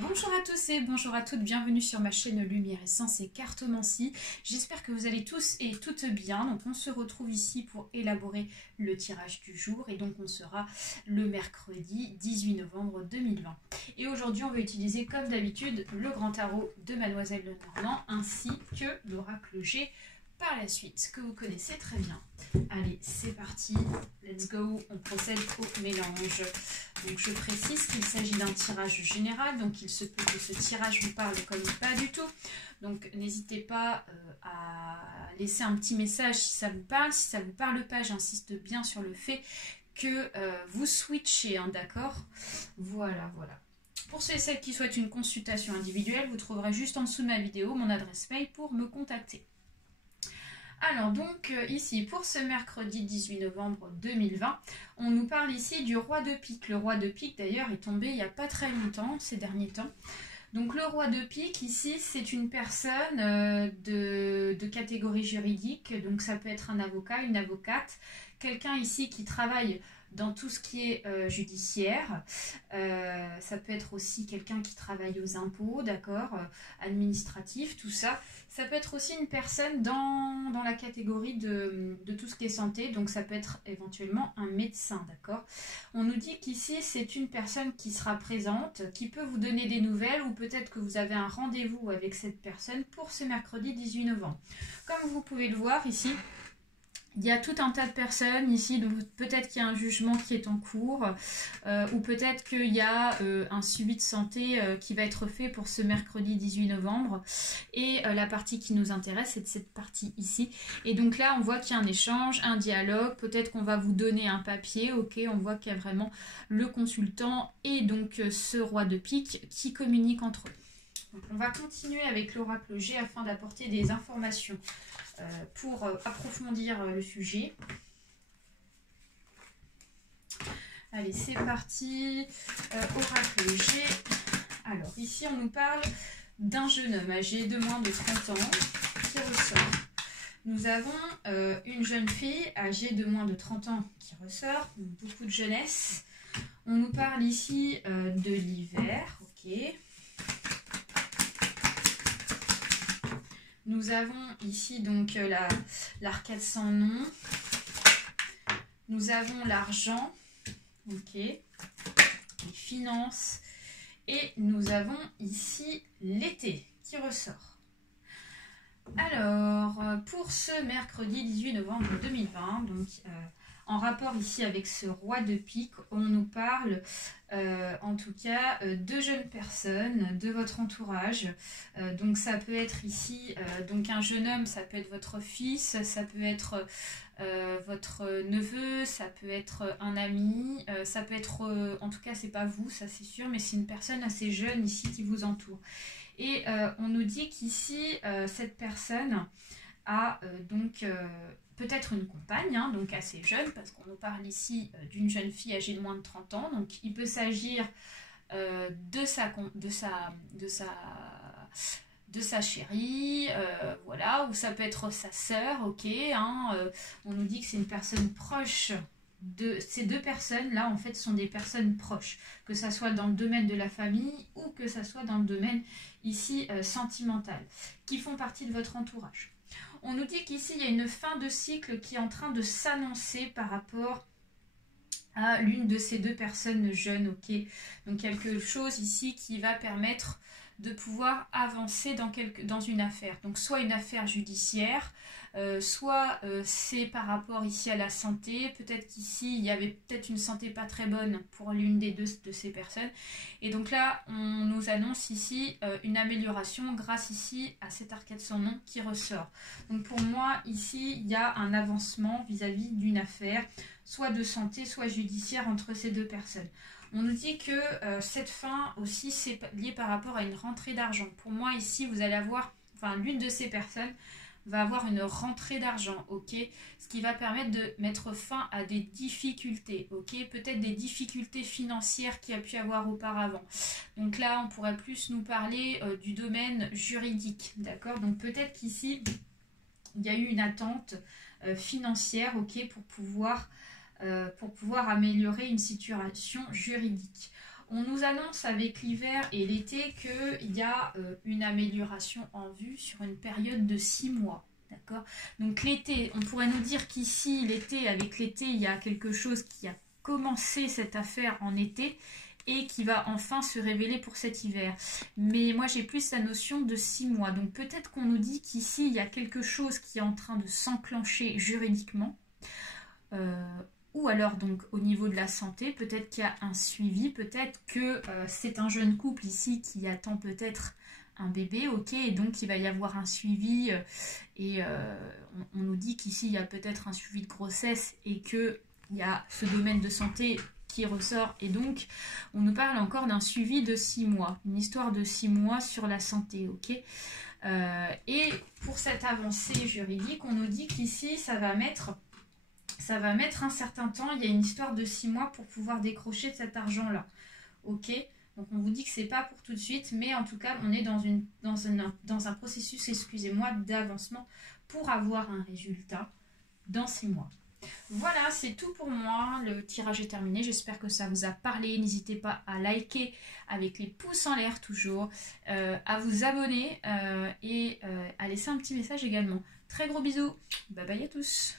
Bonjour à tous et bonjour à toutes, bienvenue sur ma chaîne Lumière Essence et Cartomancie. J'espère que vous allez tous et toutes bien. Donc on se retrouve ici pour élaborer le tirage du jour et donc on sera le mercredi 18 novembre 2020. Et aujourd'hui on va utiliser comme d'habitude le grand tarot de Mademoiselle Lenormand ainsi que l'oracle G par la suite, que vous connaissez très bien. Allez, c'est parti, let's go, on procède au mélange. Donc je précise qu'il s'agit d'un tirage général, donc il se peut que ce tirage vous parle comme pas du tout. Donc n'hésitez pas à laisser un petit message si ça vous parle. Si ça vous parle pas, j'insiste bien sur le fait que vous switchez, hein, d'accord? Voilà. Pour ceux et celles qui souhaitent une consultation individuelle, vous trouverez juste en dessous de ma vidéo mon adresse mail pour me contacter. Alors donc ici pour ce mercredi 18 novembre 2020, on nous parle ici du roi de pique. Le roi de pique d'ailleurs est tombé il n'y a pas très longtemps, ces derniers temps. Donc le roi de pique ici c'est une personne de catégorie juridique, donc ça peut être un avocat, une avocate, quelqu'un ici qui travaille dans tout ce qui est judiciaire. Ça peut être aussi quelqu'un qui travaille aux impôts, d'accord, administratif, tout ça. Ça peut être aussi une personne dans la catégorie de tout ce qui est santé, donc ça peut être éventuellement un médecin, d'accord. On nous dit qu'ici c'est une personne qui sera présente, qui peut vous donner des nouvelles ou peut-être que vous avez un rendez-vous avec cette personne pour ce mercredi 18 novembre. Comme vous pouvez le voir ici, il y a tout un tas de personnes ici, donc peut-être qu'il y a un jugement qui est en cours, ou peut-être qu'il y a un suivi de santé qui va être fait pour ce mercredi 18 novembre. Et la partie qui nous intéresse, c'est cette partie ici. Et donc là, on voit qu'il y a un échange, un dialogue, peut-être qu'on va vous donner un papier, ok, on voit qu'il y a vraiment le consultant et donc ce roi de pique qui communiquent entre eux. Donc on va continuer avec l'oracle G afin d'apporter des informations pour approfondir le sujet. Allez, c'est parti. Oracle G. Alors, ici, on nous parle d'un jeune homme âgé de moins de 30 ans qui ressort. Nous avons une jeune fille âgée de moins de 30 ans qui ressort, donc beaucoup de jeunesse. On nous parle ici de l'hiver, ok. Nous avons ici donc l'arcade sans nom. Nous avons l'argent, ok, les finances. Et nous avons ici l'été qui ressort. Alors, pour ce mercredi 18 novembre 2020, donc en rapport ici avec ce roi de pique, on nous parle en tout cas de jeunes personnes de votre entourage. Donc ça peut être ici donc un jeune homme, ça peut être votre fils, ça peut être votre neveu, ça peut être un ami, ça peut être, en tout cas c'est pas vous, ça c'est sûr, mais c'est une personne assez jeune ici qui vous entoure. Et on nous dit qu'ici cette personne a donc peut-être une compagne, hein, donc assez jeune, parce qu'on nous parle ici d'une jeune fille âgée de moins de 30 ans. Donc il peut s'agir de sa chérie, voilà, ou ça peut être sa sœur, ok, hein, on nous dit que c'est une personne proche. Ces deux personnes-là, en fait, sont des personnes proches, que ça soit dans le domaine de la famille ou que ça soit dans le domaine ici sentimental, qui font partie de votre entourage. On nous dit qu'ici, il y a une fin de cycle qui est en train de s'annoncer par rapport à l'une de ces deux personnes jeunes, ok. Donc quelque chose ici qui va permettre de pouvoir avancer dans une affaire. Donc soit une affaire judiciaire, soit c'est par rapport ici à la santé. Peut-être qu'ici, il y avait peut-être une santé pas très bonne pour l'une des deux de ces personnes. Et donc là, on nous annonce ici une amélioration grâce ici à cet arcade sans nom qui ressort. Donc pour moi, ici, il y a un avancement vis-à-vis d'une affaire, soit de santé, soit judiciaire entre ces deux personnes. On nous dit que cette fin aussi, c'est lié par rapport à une rentrée d'argent. Pour moi, ici, vous allez avoir, enfin, l'une de ces personnes va avoir une rentrée d'argent, ok, ce qui va permettre de mettre fin à des difficultés, ok, peut-être des difficultés financières qu'il y a pu avoir auparavant. Donc là, on pourrait plus nous parler du domaine juridique, d'accord. Donc peut-être qu'ici, il y a eu une attente financière, ok, pour pouvoir améliorer une situation juridique. On nous annonce avec l'hiver et l'été qu'il y a une amélioration en vue sur une période de 6 mois. D'accord? Donc l'été, on pourrait nous dire qu'ici, avec l'été, il y a quelque chose qui a commencé cette affaire en été et qui va enfin se révéler pour cet hiver. Mais moi, j'ai plus la notion de 6 mois. Donc peut-être qu'on nous dit qu'ici, il y a quelque chose qui est en train de s'enclencher juridiquement. Ou alors donc au niveau de la santé, peut-être qu'il y a un suivi, peut-être que c'est un jeune couple ici qui attend peut-être un bébé, ok, et donc il va y avoir un suivi, et on nous dit qu'ici il y a peut-être un suivi de grossesse et qu'il y a ce domaine de santé qui ressort, et donc on nous parle encore d'un suivi de 6 mois, une histoire de 6 mois sur la santé, ok. Et pour cette avancée juridique, on nous dit qu'ici ça va mettre un certain temps, il y a une histoire de 6 mois pour pouvoir décrocher cet argent-là. Ok? Donc on vous dit que c'est pas pour tout de suite, mais en tout cas on est dans un processus, excusez-moi, d'avancement pour avoir un résultat dans 6 mois. Voilà, c'est tout pour moi, le tirage est terminé, j'espère que ça vous a parlé, n'hésitez pas à liker avec les pouces en l'air toujours, à vous abonner et à laisser un petit message également. Très gros bisous, bye bye à tous.